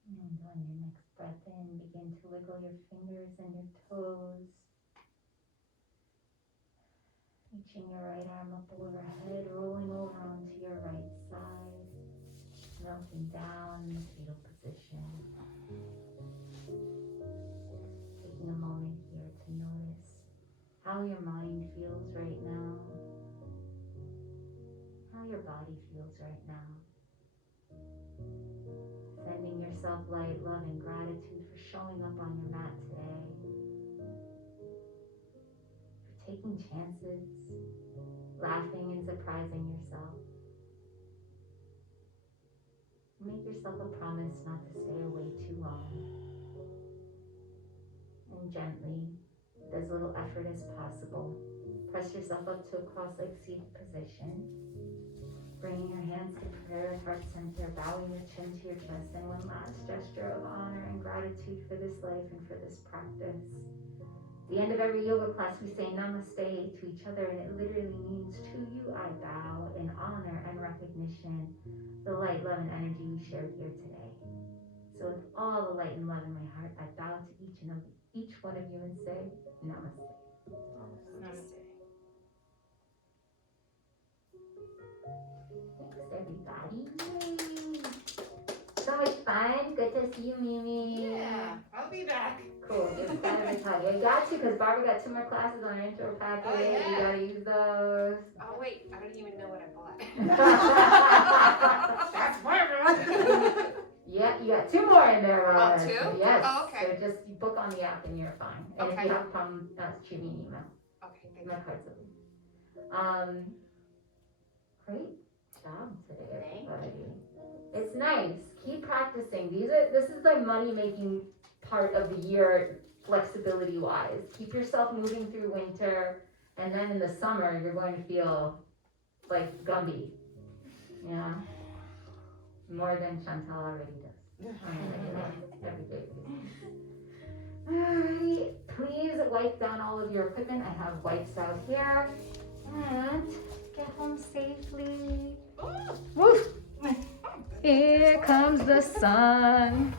And on your next breath in, begin to wiggle your fingers and your toes. Reaching your right arm up overhead, rolling over onto your right side, melting down in the fetal position. Taking a moment here to notice how your mind feels right now, how your body feels right now. Sending yourself light, love, and gratitude for showing up on your mat today, for taking chances, laughing and surprising yourself. Make yourself a promise not to stay away too long. And gently, with as little effort as possible, press yourself up to a cross-legged seated position. Bringing your hands to prayer, heart center, bowing your chin to your chest, and one last gesture of honor and gratitude for this life and for this practice. At the end of every yoga class, we say namaste to each other, and it literally means to you I bow in honor and recognition the light, love, and energy we shared here today. So with all the light and love in my heart, I bow to each one of you and say namaste. Namaste. Thanks, everybody. Yay! So much fun. Good to see you, Mimi. Yeah, I'll be back. Cool. Give a clap every time. You got to, because Barbara got 2 more classes on her intro packet. Oh, yeah. You gotta use those. Oh wait, I don't even know what I bought. That's for everyone. Yeah, you got 2 more in there. Oh, 2? Yes. Oh, okay. So just book on the app and you're fine. And if Okay. you have a problem, shoot me an email. Okay, thank My you. card's open. Great job today, everybody. It's nice. Keep practicing. This is the money making part of the year, flexibility wise. Keep yourself moving through winter, and then in the summer you're going to feel like Gumby. Yeah. More than Chantal already does. Every day. Alrighty, please wipe down all of your equipment. I have wipes out here. And get home safely. Woo! Here comes the sun.